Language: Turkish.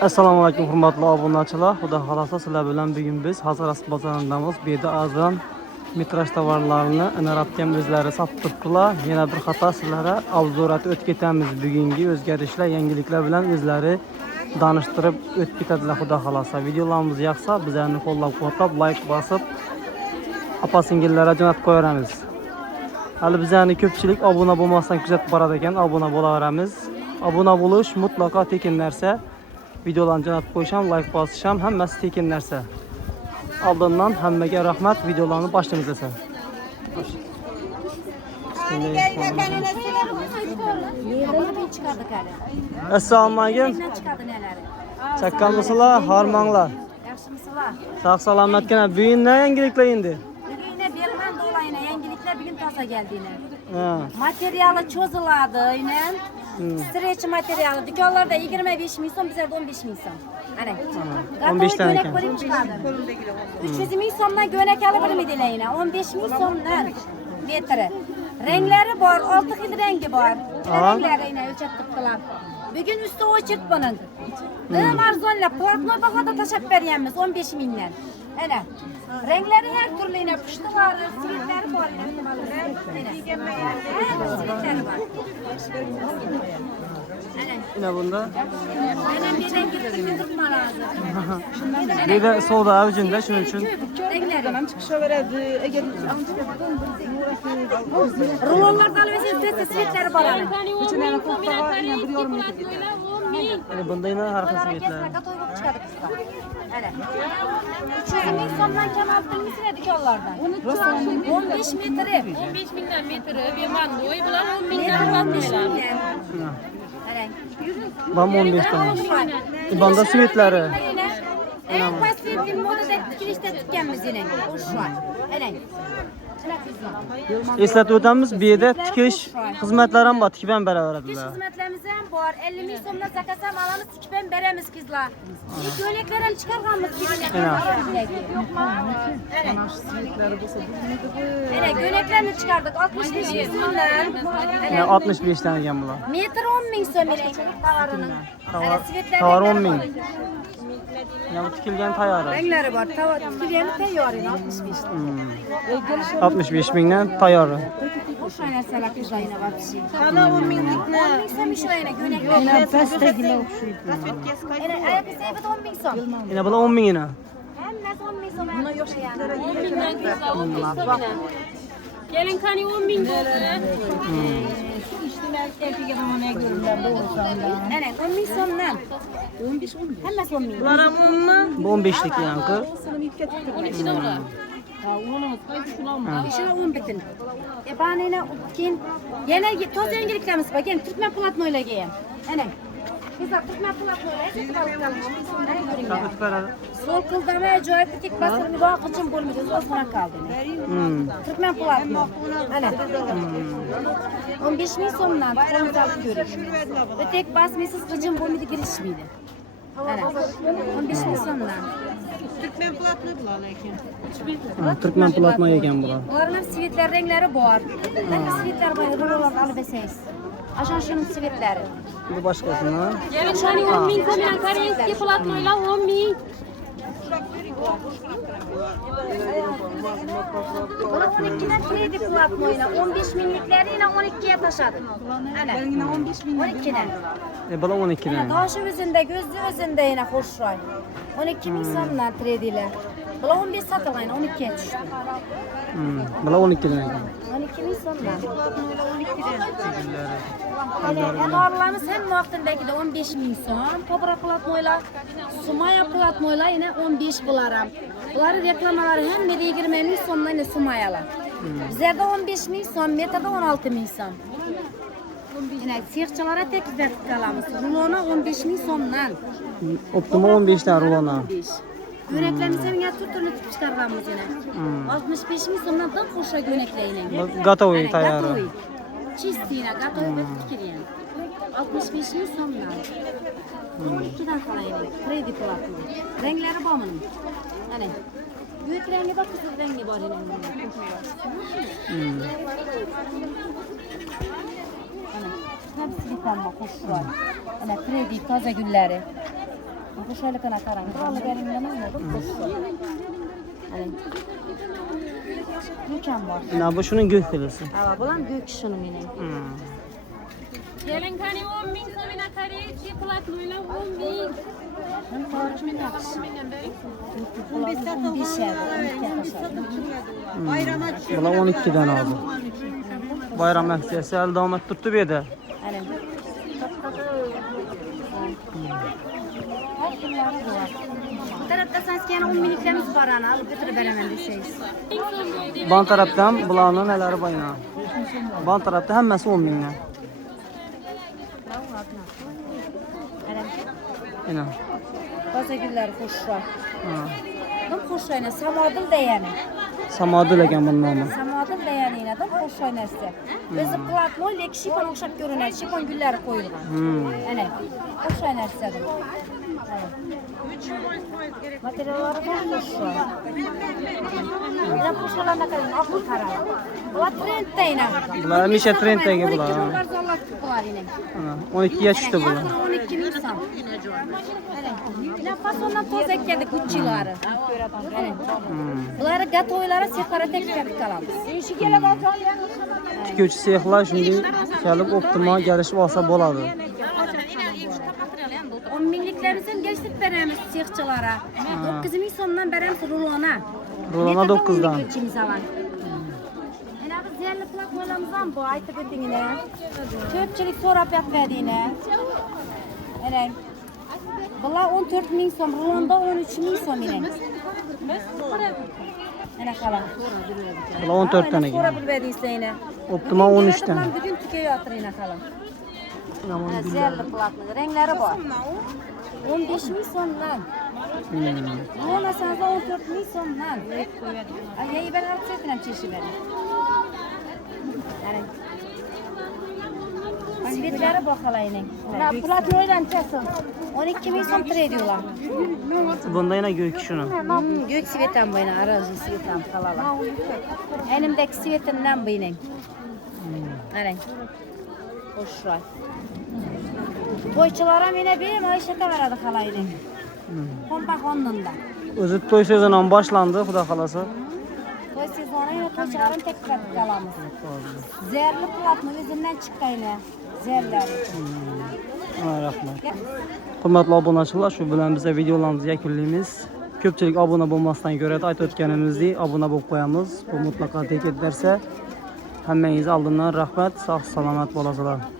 Assalomu alaykum hurmatli obunachilar. Xudo xolasa sizlar bilan bugun biz Hazrat bozorindamiz. Bu yerda arzon metraj tovarlarini Inoratgan o'zlari sotib turibdilar. Yana bir xato sizlarga obzorat o'tib ketamiz. Bugungi o'zgarishlar, yangiliklar bilan o'zlari danıştırıp o'tib ketadilar xudo xolasa. Videolarimiz yoqsa bizlarni qo'llab-quvvatlab, like bosib, opa-singillarga jo'natib qo'yamiz. Hali bizlarni ko'pchilik obuna bo'lmasdan kuzatib borar ekan, obuna bo'laveramiz. Obuna bo'lish mutlaqo tekin narsa. Videolarni jo'natib qo'yisham, like bosisham hammasi tekin narsa. Oldindan hammaga rahmat. Videolarni boshlaymiz esa. Assalomu alaykum. Chaqqanmisizlar, hormanglar. Yaxshimisizlar? Sog' salomatgina. Bugun ne yangiliklar endi? Bugün Berman dolayına yangiliklar bugün taza geldiğine. Ha. Materyali çözüladı yine. Streç materyali. Dükkanlarda 25 bin son, bizlerde 15 bin son. Hani. 15 tane gönek ekan. bölüm çıkardı. 300 bin sondan gönek alıp mı dile yine? 15 bin sondan metre. Renkleri var, 6 xil rengi var. Renkleri yine ölçek tıktılar. Bugün üstü uçurt bunun. Dığım arzonla platno bakada taşıp veriyemiz 15 binden. Hele. Renkleri her türlü yine püştü var, sivitleri var yine. Sivitleri var. Yine bunda. Hemen bir rengi tutma lazım. Bir de soda avcında şunun için. Renkleri. Rulonlardan ve sivitleri var. Yani bunda yine arkası getler. Hele. 300 bin sondan kemal bilgisine dükkanlardan. 15 metre. 15 binden metre bir mandoy bulan 10 binden batmışlar. Hele. Ben 15 tane. Bunda simitleri. En pasif bir modada dikilişte tükenmiz yine. Boş var. Hele. Eslatib o'tamiz, bu yerda tikish xizmatlari ham bor, tikib ham Dikiş beraveradilar. hizmetlerimiz hem var. 50 bin sonuna zakasam alanı tikip hem beremiz kızlar. İlk örneklerini çıkargamız gibi. Hele göneklerini çıkardık 65 bin sonuna. Yani 65 tane ekan bular. Metre 10 bin son bile tavarının. Tavar 10 bin. Yani bu tikilgan tayyorı. Renkleri var. Tavar tikileni teyyoruyla 65. 65 binden tayyorı. Hoş aynen salak kızlar yine var bir şey. Sana 10 binlik ne? 10 bin son bir şey aynen gönekler. Yine pestegile okşuydu. Yine ayak iseyfet 10 bin son. Yine bular 10 bin yine. Hem 10 bin son. Buna yok yani. 10 binden kızlar 10 binden. Gelin kani 10 bin doldu. Evet 10 bin sondan. 15 10 bin. Hemen 10 bin. Bu 15'lik yankı. 12 dolar. İşine 10 bitin. Ben yine kin yine toz yengeliklerimiz bak yani Türkmen platnoyla giyen. Evet. Kızlar Türkmen platnoyla. Takıp veradi. Sol kılda ve coğrafya tek basırını bak için bulmayacağız. O sonra kaldı. Türkmen platno. Evet. 15 bin sonundan kontak görüş. Ve tek basmıyorsuz kıcım bulmaydı giriş miydi? Evet. 15 bin sonundan. Türkmen platma ekan bular. Bunların hem sivitler renkleri var. Hem sivitler var. Buralarda alıbeseyiz. Aşağı şunun sivitleri. Bu başkasına. Gelin kani 10 bin komiyan karenski platnoyla 10 bin. Bunu 12'den kredi platnoyla 15 binlikleri yine 12'ye taşıdı. Evet. 12'den. Bular 12'den. Taşı özünde, gözlü özünde yine hoş var. 12 bin sonuna krediyle. Bula 15 satılgan 12'ye düştü. Bular 12'den ekan. 12 bin sonuna. En ağırlarımız hem vaktindeki de 15 bin son. Toprak platnoyla, Sumaya platnoyla yine 15 bularım. Bunları reklamaları hem de 20 bin sonuna yine Sumayalar. Bizlerde 15 bin son, metrede 16 bin son. Yine siyahçılara tek vertik alamız. Rulona 15 bin sonundan. Optima 15 tane rulona. 15. Yöneklerimiz hem ya türlü tutup çıkargamız yine. 65 bin sonundan da koşa yönekle yine. Gatovi tayarı. Çistiğine, gatovi ve fikir yani. 65 bin sonundan. 12'den falan yine. Kredi platno. Renkleri bağımının. Hani. Büyük rengi de kızıl rengi var yine. Hepsi bir tane koşu var. Kredi taze gülleri. Bu şöyle kana karan. Kralı benim ne kuş. Hani. Mükemmel. Yine bu şunun gök kılısı. Ama bulan gök şunun yine. Gelin kani 10 bin somina kare, çikolatlı 10 bin. Ben tarçın yapsın. Bir şey. Bula 12'den aldı. Bayram aksiyası el devam ettirdi bir de. Hani. Her türlü var. Tarafta sanki 10 miniklerimiz var ana. Alıp götürüp veremem deseyiz. Ban taraftan bulanın neleri var yine. Ban tarafta hemmesi 10 binler. Yine. Bazı güller hoş var. Ha. Adam hoş oynar. Samadıl da yani. Samadı leken bunun namı. Samadıl da yani yine adam hoş oynarsa. Bizi platno ile şipon okşap görünür. Şipon gülleri koyulgan. Yani hoş oynarsa adam. Materyalları var hoş var. Ya hoş olanlar kadar akıl karar. Bu trend de yine. Bular neçe trenddeki bular? 12 dolar zorlak var yine. 12 yaş işte bular. 12 Nisan. Yine fasondan toz ekledik uççuları. Bunları gatoylara separat ekledik kalamiz. Tüketici seyahlar şimdi gelip optima gelişip alsa boladı. 10 binliklerimizin geçtik veremiz siyahçılara. 9 bin sonundan veremiz rulona. Rulona 9'dan. Zerli plak olamızdan bu aytı bildiğine. Köpçülük sorap yapmadığına. Evet. Bunlar 14 bin son, rulonda 13 bin son yine. Ne kalan? Bula 14 tane Sonra gibi. bilmediyse yine. Optima 13 tane. Bugün tükeye atır yine kalan. Zerli plaklı. Renkleri var. 15 bin sondan. Rulona sanza 14 bin sondan. Ay ben artık etmem çeşi benim. Yani. Bitlere bakalım yine. Na plak noylan çasın. 12 bin son ediyorlar. Bunda yine gök şunu. Gök sivetten bu yine, arazi sivetten kalala. Elimdeki sivetenden bu yine. Evet. Hoş var. Boyçulara yine bir maaşete veradı hala yine. Kompak onunla. Özü toy sezonu başlandı, xuda xalası. Toy sezonu yine toyçuların tek kalamız. Zerli platını özünden çıktı yine. Zerler. Rahmat. Hörmətli abunəçilər, şu bilan bizə videolarımızı yakunlayırıq. Köpçülük abunə olmasından görə də aytib ötkənimizdə abunə olub qoyamız. Bu mutlaka tək edərsə, həmmənizə aldığından rəhmət, sağ salamat olasınız.